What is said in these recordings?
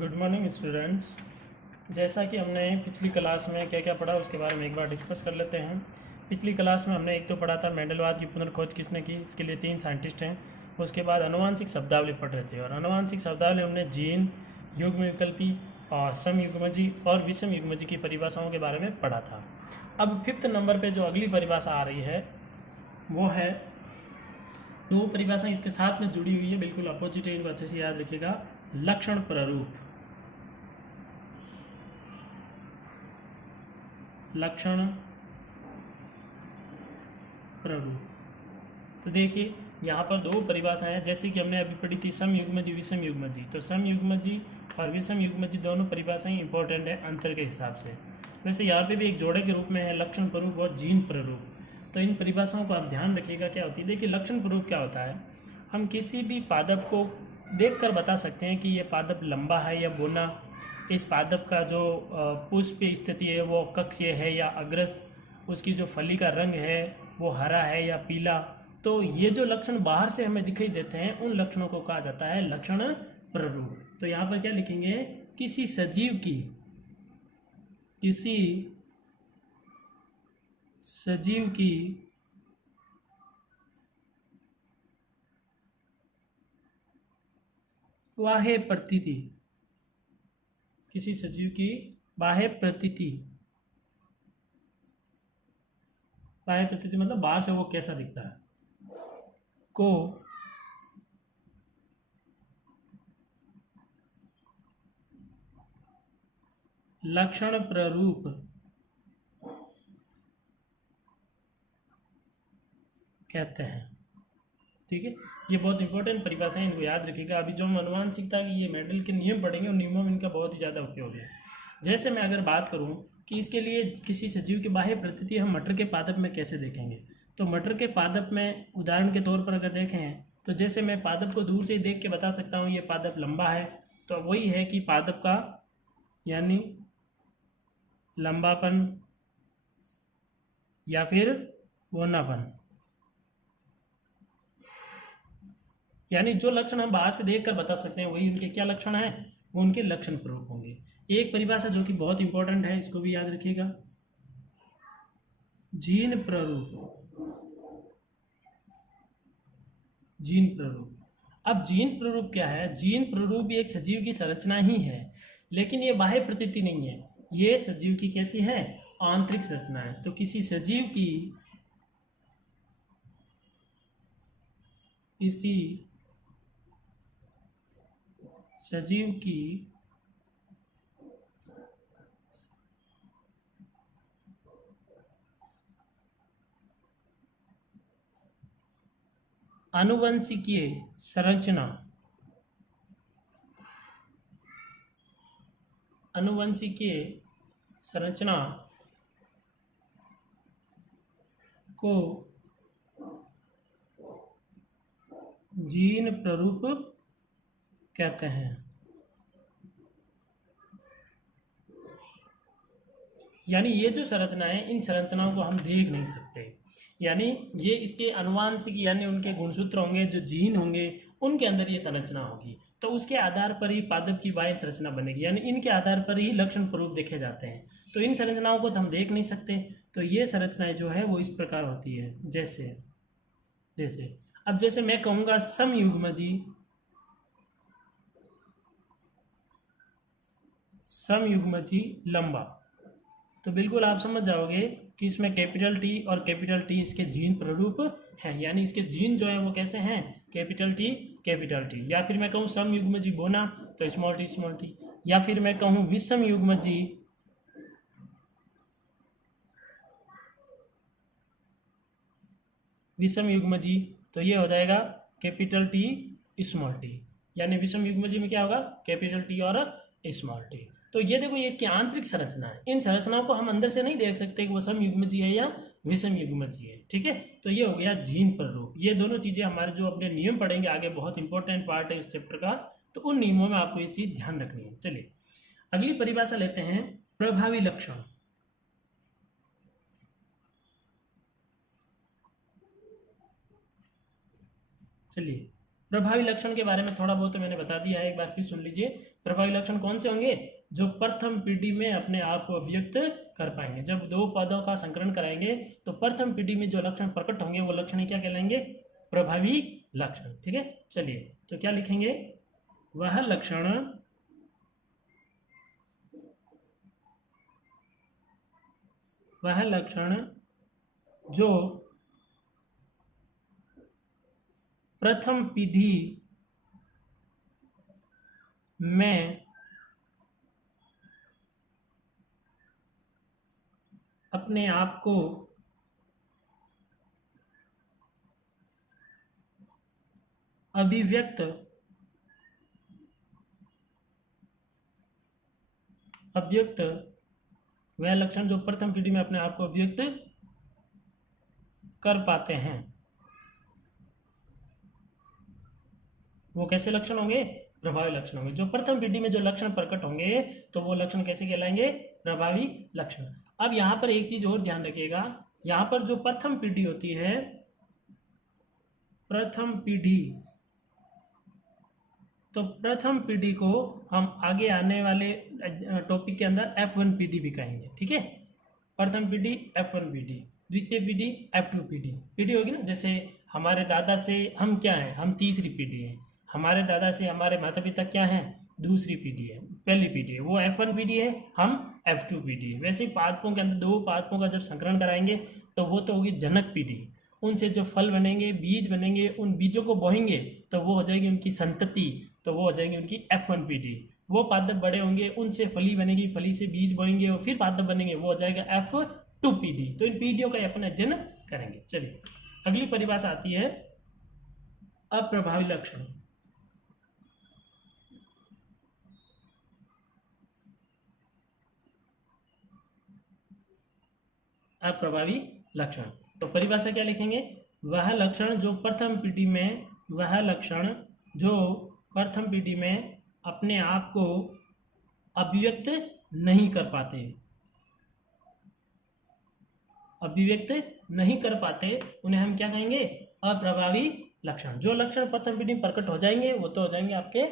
Good morning students. जैसा कि हमने पिछली क्लास में क्या क्या पढ़ा उसके बारे में एक बार डिस्कस कर लेते हैं। पिछली क्लास में हमने एक तो पढ़ा था मेंडलवाद की पुनर्खोज किसने की, इसके लिए 3 साइंटिस्ट हैं। उसके बाद आनुवांशिक शब्दावली पढ़ रहे थे और आनुवांशिक शब्दावली हमने जीन, युग्म विकल्पी और समयुग्मजी और विषम युग्मजी की परिभाषाओं के बारे में पढ़ा था। अब 5th नंबर पर जो अगली परिभाषा आ रही है वो है, दो परिभाषा इसके साथ में जुड़ी हुई है, बिल्कुल अपोजिट है, इनको अच्छे से याद रखिएगा। लक्षण प्ररूप, लक्षण प्ररूप। तो देखिए यहाँ पर दो परिभाषाएं हैं, जैसे कि हमने अभी पढ़ी थी समयुग्मजी विषम युग्मजी। तो समयुग्मजी और विषम युग्मजी दोनों परिभाषाएं इंपॉर्टेंट है अंतर के हिसाब से। वैसे यहाँ पे भी एक जोड़े के रूप में है लक्षण प्ररूप और जीन प्ररूप। तो इन परिभाषाओं को आप ध्यान रखिएगा क्या होती है। देखिए लक्षण प्ररूप क्या होता है, हम किसी भी पादप को देखकर बता सकते हैं कि ये पादप लंबा है या बोना, इस पादप का जो पुष्प स्थिति है वो कक्षीय है या अग्रस्त, उसकी जो फली का रंग है वो हरा है या पीला। तो ये जो लक्षण बाहर से हमें दिखाई देते हैं उन लक्षणों को कहा जाता है लक्षण प्ररूप। तो यहाँ पर क्या लिखेंगे, किसी सजीव की, किसी सजीव की बाह्य प्रतीति, किसी सजीव की बाह्य प्रतीति, बाह्य प्रतीति मतलब बाहर से वो कैसा दिखता है, को लक्षण प्ररूप कहते हैं। ठीक है, ये बहुत इंपॉर्टेंट परिभाषा है, इनको याद रखिएगा। अभी जो हम अनुवांशिकता की ये मेंडल के नियम पढ़ेंगे उन नियमों में इनका बहुत ही ज़्यादा उपयोग है। जैसे मैं अगर बात करूं कि इसके लिए किसी सजीव की बाह्य प्रतीति हम मटर के पादप में कैसे देखेंगे, तो मटर के पादप में उदाहरण के तौर पर अगर देखें तो जैसे मैं पादप को दूर से ही देख के बता सकता हूँ ये पादप लंबा है, तो वही है कि पादप का यानी लंबापन या फिर बोनापन, यानी जो लक्षण हम बाहर से देखकर बता सकते हैं वही उनके क्या लक्षण हैं, वो उनके लक्षण प्ररूप होंगे। एक परिभाषा जो कि बहुत इंपॉर्टेंट है, इसको भी याद रखिएगा, जीन प्ररूप, जीन प्ररूप। अब जीन प्ररूप क्या है, जीन प्ररूप भी एक सजीव की संरचना ही है, लेकिन ये बाह्य प्रतीति नहीं है, ये सजीव की कैसी है, आंतरिक संरचना है। तो किसी सजीव की, किसी सजीव की आनुवंशिकीय संरचना, आनुवंशिकीय संरचना को जीन प्ररूप कहते हैं। यानी ये जो संरचना है इन संरचनाओं को हम देख नहीं सकते, यानी ये इसके आनुवांशिक यानी उनके गुणसूत्र होंगे, जो जीन होंगे उनके अंदर ये संरचना होगी, तो उसके आधार पर ही पादप की बाह्य संरचना बनेगी, यानी इनके आधार पर ही लक्षण प्ररूप देखे जाते हैं। तो इन संरचनाओं को तो हम देख नहीं सकते, तो ये संरचनाएं जो है वो इस प्रकार होती है। जैसे जैसे अब जैसे मैं कहूँगा समयुग्मजी, समयुग्मजी लंबा, तो बिल्कुल आप समझ जाओगे कि इसमें कैपिटल टी और कैपिटल टी इसके जीन प्ररूप हैं, यानी इसके जीन जो हैं वो कैसे हैं, कैपिटल टी कैपिटल टी। या फिर मैं कहूँ समयुग्मजी बोना तो स्मॉल टी, या फिर मैं कहूँ विषम युग्मजी, विषम युग्मजी, तो ये हो जाएगा कैपिटल टी स्मॉल टी, यानी विषम युग्मजी में क्या होगा, कैपिटल टी और स्मॉल टी। तो ये देखो ये इसकी आंतरिक संरचना है, इन संरचनाओं को हम अंदर से नहीं देख सकते कि वो समयुग्मजी है या विषम युग्मजी है। ठीक है, तो ये हो गया जीन प्ररूप। ये दोनों चीजें हमारे जो अपने नियम पढ़ेंगे आगे, बहुत इंपॉर्टेंट पार्ट है इस चैप्टर का, तो उन नियमों में आपको ये चीज ध्यान रखनी है। चलिए अगली परिभाषा लेते हैं, प्रभावी लक्षण। चलिए प्रभावी लक्षण के बारे में थोड़ा बहुत तो मैंने बता दिया है, एक बार फिर सुन लीजिए। प्रभावी लक्षण कौन से होंगे? जो प्रथम पीढ़ी में अपने आप को अभिव्यक्त कर पाएंगे। जब दो पदों का संकरण कराएंगे तो प्रथम पीढ़ी में जो लक्षण प्रकट होंगे वो लक्षण क्या कहलाएंगे? प्रभावी लक्षण। ठीक है, चलिए तो क्या लिखेंगे? वह लक्षण जो प्रथम पीढ़ी में अपने आप को अभिव्यक्त वह लक्षण जो प्रथम पीढ़ी में अपने आप को अभिव्यक्त कर पाते हैं, वो कैसे लक्षण होंगे? प्रभावी लक्षण होंगे। जो प्रथम पीढ़ी में जो लक्षण प्रकट होंगे तो वो लक्षण कैसे कहलाएंगे? प्रभावी लक्षण। अब यहां पर एक चीज और ध्यान रखिएगा, यहां पर जो प्रथम पीढ़ी होती है, प्रथम पीढ़ी, तो प्रथम पीढ़ी को हम आगे आने वाले टॉपिक के अंदर F1 पीढ़ी भी कहेंगे। ठीक है, प्रथम पीढ़ी F1 पीढ़ी, द्वितीय पीढ़ी F2 पीढ़ी होगी ना। जैसे हमारे दादा से हम क्या हैं? हम तीसरी पीढ़ी हैं। हमारे दादा से हमारे माता पिता क्या हैं? दूसरी पीढ़ी है, पहली पीढ़ी है, वो F1 पीढ़ी है, हम F2 पीढ़ी है। वैसे ही पादपों के अंदर दो पादपों का जब संकरण कराएंगे तो वो तो होगी जनक पीढ़ी। उनसे जो फल बनेंगे, बीज बनेंगे, उन बीजों को बोएंगे तो वो हो जाएगी उनकी संतति, तो वो हो जाएगी उनकी F1 पीढ़ी। वो पादप बड़े होंगे, उनसे फली बनेगी, फली से बीज बोएंगे और फिर पादप बनेंगे, वो हो जाएगा F2 पीढ़ी। तो इन पीढ़ियों का अपन अध्ययन करेंगे। चलिए अगली परिभाषा आती है अप्रभावी लक्षण। अप्रभावी लक्षण, तो परिभाषा क्या लिखेंगे? वह लक्षण जो प्रथम पीढ़ी में अपने आप को अभिव्यक्त नहीं कर पाते, उन्हें हम क्या कहेंगे? अप्रभावी लक्षण। जो लक्षण प्रथम पीढ़ी में प्रकट हो जाएंगे वो तो हो जाएंगे आपके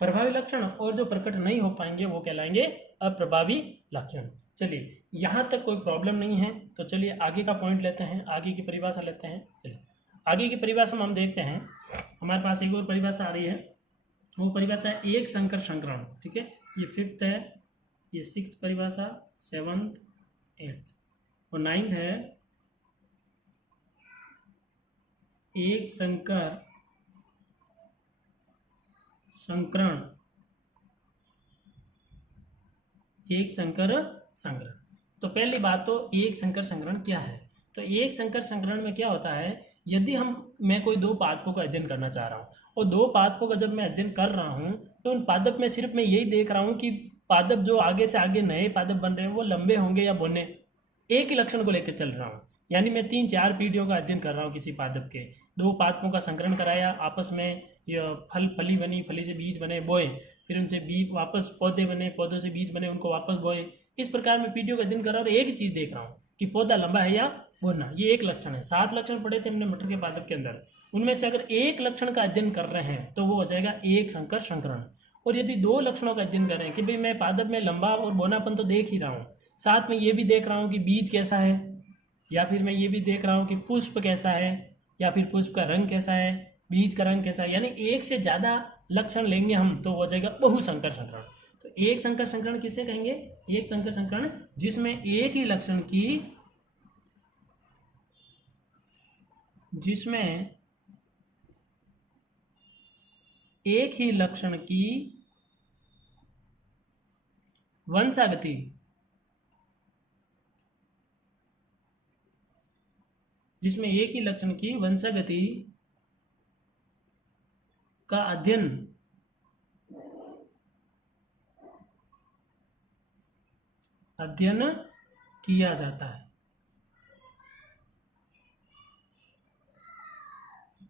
प्रभावी लक्षण, और जो प्रकट नहीं हो पाएंगे वो कहलाएंगे अप्रभावी लक्षण। चलिए यहाँ तक कोई प्रॉब्लम नहीं है, तो चलिए आगे का पॉइंट लेते हैं, आगे की परिभाषा लेते हैं। चलिए आगे की परिभाषा में हम देखते हैं, हमारे पास एक और परिभाषा आ रही है, वो परिभाषा है एक संकर संकरण। ठीक है, ये 5th है, ये 6th परिभाषा, 7th, 8th और 9th है एक संकर संकरण। तो पहली बात तो एक संकर संकरण क्या है? तो एक संकर संकरण में क्या होता है, यदि मैं कोई दो पादपों का अध्ययन करना चाह रहा हूँ और दो पादपों का जब मैं अध्ययन कर रहा हूँ तो उन पादप में सिर्फ मैं यही देख रहा हूँ कि पादप जो आगे से आगे नए पादप बन रहे हैं वो लंबे होंगे या बोने, एक ही लक्षण को लेकर चल रहा हूँ। यानी मैं 3-4 पीढ़ियों का अध्ययन कर रहा हूँ किसी पादप के। दो पादपों का संकरण कराया, आपस में फली बनी, फली से बीज बने, बोए, फिर उनसे बीज वापस पौधे बने, पौधों से बीज बने, उनको वापस बोए। इस प्रकार मैं पीढ़ियों का अध्ययन कर रहा हूँ और एक ही चीज़ देख रहा हूँ कि पौधा लंबा है या बोना। ये एक लक्षण है। 7 लक्षण पढ़े थे हमने मटर के पादप के अंदर, उनमें से अगर एक लक्षण का अध्ययन कर रहे हैं तो वो हो जाएगा एक संकर संकरण। और यदि 2 लक्षणों का अध्ययन करें कि भाई मैं पादप में लंबा और बोनापन तो देख ही रहा हूँ, साथ में ये भी देख रहा हूँ कि बीज कैसा है, या फिर मैं ये भी देख रहा हूँ कि पुष्प कैसा है, या फिर पुष्प का रंग कैसा है, बीज का रंग कैसा है, यानी एक से ज़्यादा लक्षण लेंगे हम तो हो जाएगा बहुसंकर संकरण। तो एक संकर संकरण किसे कहेंगे? एक संकर संकरण जिसमें एक ही लक्षण की वंशागति का अध्ययन किया जाता है।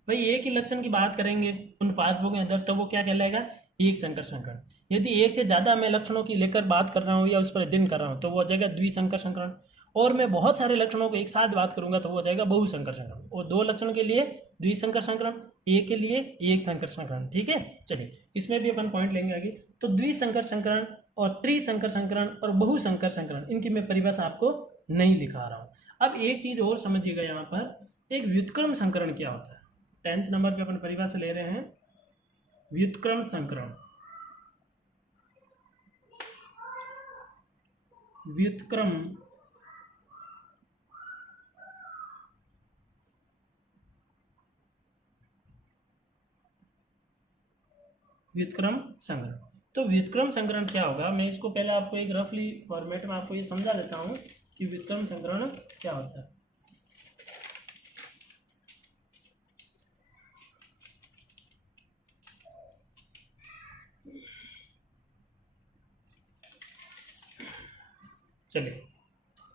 भाई एक ही लक्षण की बात करेंगे उन पादपों के अंदर तो वो क्या कहलाएगा? एक संकर संकरण। यदि एक से ज़्यादा मैं लक्षणों की लेकर बात कर रहा हूँ या उस पर अध्ययन कर रहा हूँ तो वो हो जाएगा द्विसंकर संकरण। और मैं बहुत सारे लक्षणों को एक साथ बात करूंगा तो हो जाएगा बहुसंकर संकरण, और 2 लक्षण के लिए द्विसंकर संकरण, एक के लिए एक संकर संकरण। ठीक है, चलिए इसमें भी अपन पॉइंट लेंगे आगे। तो द्विसंकर संकरण और त्रिसंकर संकरण और बहुसंकर संकरण, इनकी मैं परिभाषा आपको नहीं लिखा रहा हूँ। अब एक चीज और समझिएगा, यहाँ पर एक व्युत्क्रम संकरण क्या होता है। 10th नंबर पे अपन परिभाषा ले रहे हैं व्युत्क्रम संकरण। व्युत्क्रम व्युत्क्रम संकरण। तो व्युत्क्रम संकरण क्या होगा, मैं इसको पहले आपको एक रफली फॉर्मेट में आपको ये समझा देता हूँ कि व्युत्क्रम संकरण क्या होता है। चलिए,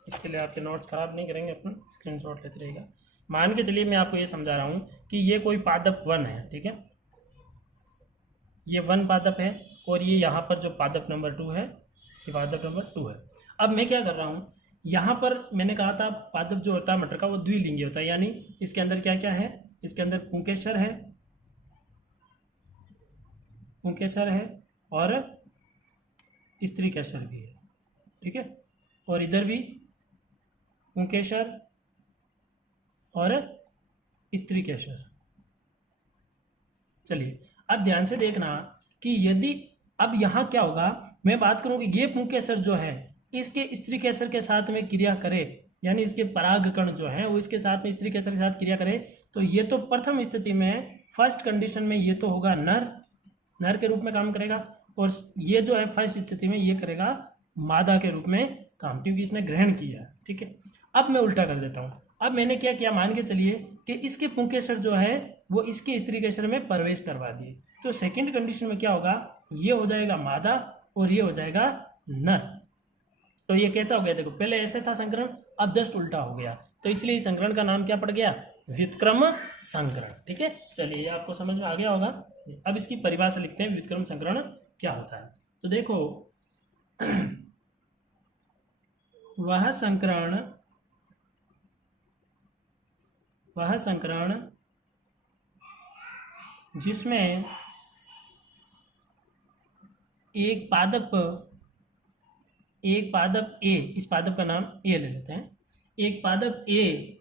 इसके लिए आपके नोट्स खराब नहीं करेंगे, अपन स्क्रीनशॉट लेते रहेगा। मान के चलिए मैं आपको ये समझा रहा हूँ कि ये कोई पादप 1 है, ठीक है, ये 1 पादप है, और ये यहाँ पर जो पादप नंबर 2 है, ये पादप नंबर 2 है। अब मैं क्या कर रहा हूँ, यहाँ पर मैंने कहा था पादप जो होता है मटर का वो द्विलिंगी होता है, यानी इसके अंदर क्या क्या है, इसके अंदर पुंकेसर है, पुंकेसर है और स्त्रीकेसर भी है, ठीक है, और इधर भी पुंकेसर और स्त्रीकेसर। चलिए अब ध्यान से देखना कि यदि अब यहाँ क्या होगा, मैं बात करूँ कि ये पुंकेसर जो है इसके स्त्रीकेसर के साथ में क्रिया करे, यानी इसके परागकण जो है वो इसके साथ में स्त्रीकेसर के साथ क्रिया करे, तो ये तो प्रथम स्थिति में फर्स्ट कंडीशन में ये तो होगा नर के रूप में काम करेगा, और ये जो है फर्स्ट स्थिति में ये करेगा मादा के रूप में काम, क्योंकि इसने ग्रहण किया। ठीक है, अब मैं उल्टा कर देता हूँ। अब मैंने क्या किया, मान के चलिए कि इसके पुंकेसर जो है वो इसके स्त्रीकेसर में प्रवेश करवा दिए, तो सेकंड कंडीशन में क्या होगा, ये हो जाएगा मादा और ये हो जाएगा नर। तो ये कैसा हो गया, देखो पहले ऐसे था संकरण, अब जस्ट उल्टा हो गया, तो इसलिए इस संकरण का नाम क्या पड़ गया, व्युत्क्रम संकरण। ठीक है, चलिए ये आपको समझ में आ गया होगा। अब इसकी परिभाषा लिखते हैं, व्युत्क्रम संकरण क्या होता है। तो देखो वह संकरण जिसमें एक पादप ए, इस पादप का नाम ए ले लेते हैं, एक पादप ए,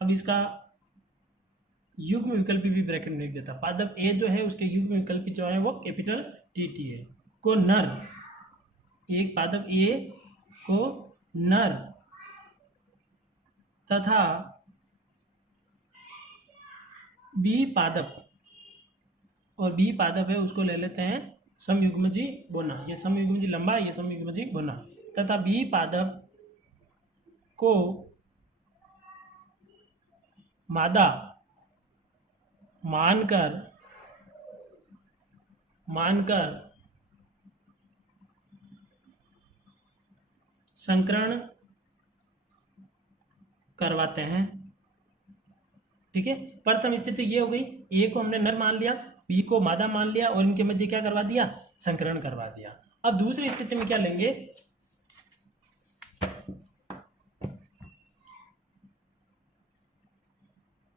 अब इसका युग्म विकल्पी भी ब्रैकेट में लिख देता, पादप ए जो है उसके युग्म विकल्पी जो है वो कैपिटल टी है, को नर, एक पादप ए को नर तथा बी पादप, और बी पादप है उसको ले लेते हैं समयुग्मजी बोना, ये समयुग्मजी लंबा, ये समयुग्मजी बोना, तथा बी पादप को मादा मानकर संकरण करवाते हैं। ठीक है, प्रथम स्थिति ये हो गई, ए को हमने नर मान लिया, बी को मादा मान लिया, और इनके मध्य क्या करवा दिया, संकरण करवा दिया। अब दूसरी स्थिति में क्या लेंगे,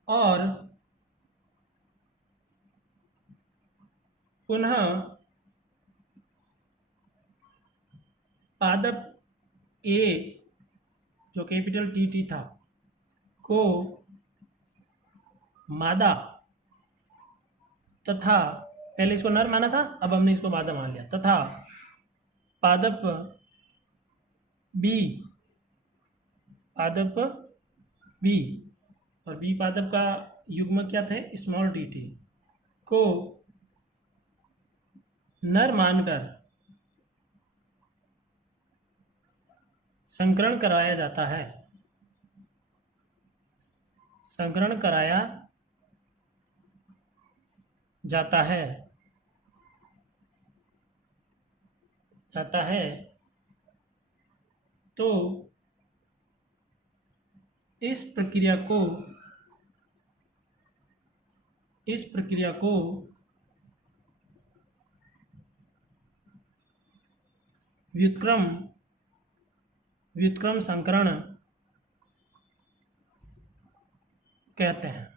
और पुनः पादप ए जो कैपिटल टी था को मादा तथा, पहले इसको नर माना था, अब हमने इसको मादा मान लिया, तथा पादप बी और बी पादप का युग्म क्या थे, स्मॉल टी को नर मानकर संकरण कराया जाता है, संकरण कराया जाता है तो इस प्रक्रिया को व्युत्क्रम व्युत्क्रम संकरण कहते हैं।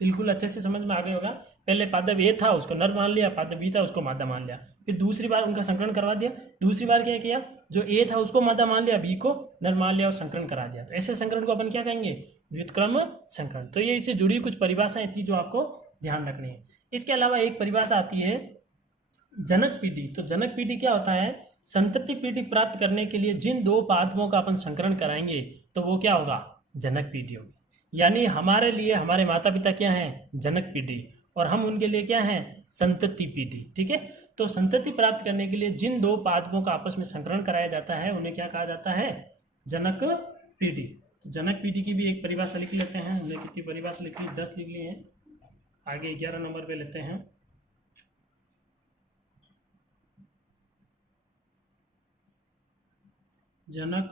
बिल्कुल अच्छे से समझ में आ गया होगा। पहले पादप ए था उसको नर मान लिया, पादप बी था उसको मादा मान लिया, फिर दूसरी बार उनका संकरण करवा दिया। दूसरी बार क्या किया, जो ए था उसको मादा मान लिया, बी को नर मान लिया और संकरण करा दिया। तो ऐसे संकरण को अपन क्या कहेंगे, व्युत्क्रम संकरण। तो ये इससे जुड़ी कुछ परिभाषाएं थी जो आपको ध्यान रखनी है। इसके अलावा एक परिभाषा आती है जनक पीढ़ी। तो जनक पीढ़ी क्या होता है, संतति पीढ़ी प्राप्त करने के लिए जिन दो पादपों का अपन संकरण कराएंगे तो वो क्या होगा, जनक पीढ़ी होगी। यानी हमारे लिए हमारे माता पिता क्या हैं, जनक पीढ़ी, और हम उनके लिए क्या हैं, संतति पीढ़ी। ठीक है, तो संतति प्राप्त करने के लिए जिन दो पादपों का आपस में संकरण कराया जाता है उन्हें क्या कहा जाता है, जनक पीढ़ी। तो जनक पीढ़ी की भी एक परिभाषा लिख लेते हैं। हमने कितनी परिभाषा लिख ली, 10 लिख ली है। आगे 11 नंबर पे लेते हैं। जनक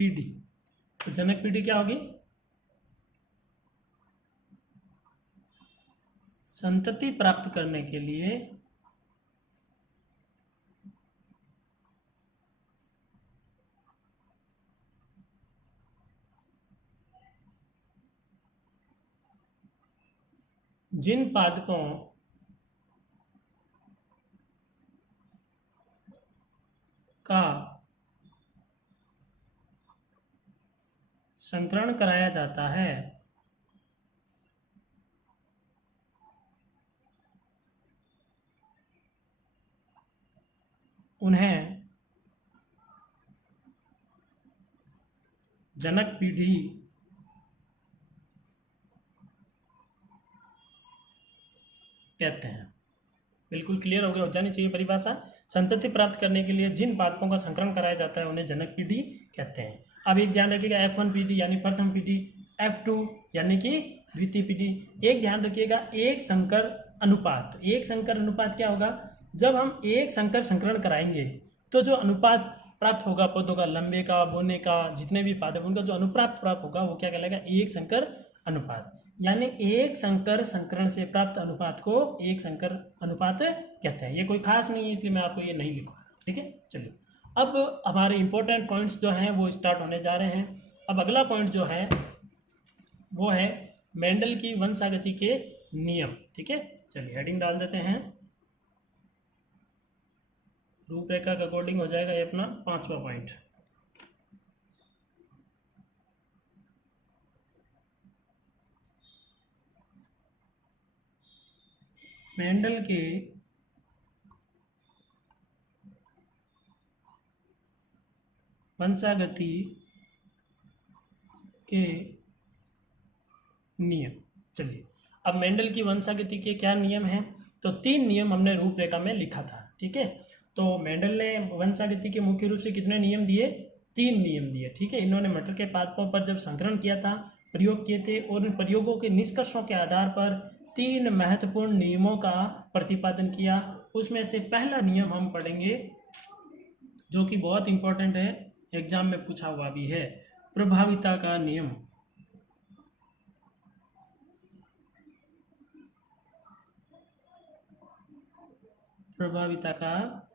पीढ़ी। तो जनक पीढ़ी क्या होगी, संतति प्राप्त करने के लिए जिन पादपों का संकरण कराया जाता है उन्हें जनक पीढ़ी कहते हैं। बिल्कुल क्लियर हो गया, हो जानी चाहिए परिभाषा। संतति प्राप्त करने के लिए जिन पादपों का संकरण कराया जाता है उन्हें जनक पीढ़ी कहते हैं। अब एक ध्यान रखिएगा, F1 पीढ़ी यानी प्रथम पीढ़ी, F2 यानी कि द्वितीय पीढ़ी। एक ध्यान रखिएगा, एक संकर अनुपात। एक संकर अनुपात क्या होगा, जब हम एक संकर संकरण कराएंगे तो जो अनुपात प्राप्त होगा पौधों का, लंबे का, बोने का, जितने भी पादप उनका जो अनुपात प्राप्त होगा वो क्या कहलाएगा, एक संकर अनुपात। यानी एक संकर संकरण से प्राप्त अनुपात को एक संकर अनुपात कहते हैं। ये कोई खास नहीं है इसलिए मैं आपको ये नहीं लिखवा रहा। ठीक है, चलिए अब हमारे इंपॉर्टेंट पॉइंट्स जो हैं वो स्टार्ट होने जा रहे हैं। अब अगला पॉइंट जो है वो है मेंडल की वंशागति के नियम। ठीक है, चलिए हेडिंग डाल देते हैं। रूपरेखा के अकॉर्डिंग हो जाएगा ये अपना 5वां पॉइंट। मेंडल के वंशागति के नियम। चलिए, अब मेंडल की वंशागति के क्या नियम हैं, तो 3 नियम हमने रूपरेखा में लिखा था। ठीक है, तो मेंडल ने वंशागति के मुख्य रूप से कितने नियम दिए, 3 नियम दिए। ठीक है, इन्होंने मटर के पादपों पर जब संकरण किया था, प्रयोग किए थे, और इन प्रयोगों के निष्कर्षों के आधार पर 3 महत्वपूर्ण नियमों का प्रतिपादन किया। उसमें से पहला नियम हम पढ़ेंगे जो कि बहुत इंपॉर्टेंट है, एग्जाम में पूछा हुआ भी है, प्रभाविता का नियम। प्रभाविता का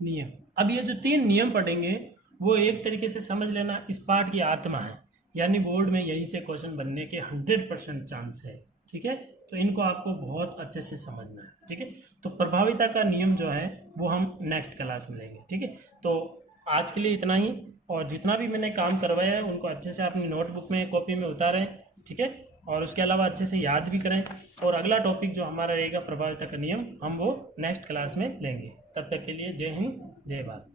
नियम। अब ये जो 3 नियम पढ़ेंगे वो एक तरीके से समझ लेना इस पाठ की आत्मा है, यानी बोर्ड में यहीं से क्वेश्चन बनने के 100% चांस है। ठीक है, तो इनको आपको बहुत अच्छे से समझना है। ठीक है, तो प्रभाविता का नियम जो है वो हम नेक्स्ट क्लास में लेंगे। ठीक है, तो आज के लिए इतना ही, और जितना भी मैंने काम करवाया है उनको अच्छे से अपनी नोटबुक में, कॉपी में उतारें। ठीक है, और उसके अलावा अच्छे से याद भी करें। और अगला टॉपिक जो हमारा रहेगा प्रभाविता का नियम, हम वो नेक्स्ट क्लास में लेंगे। तब तक के लिए जय हिंद, जय भारत।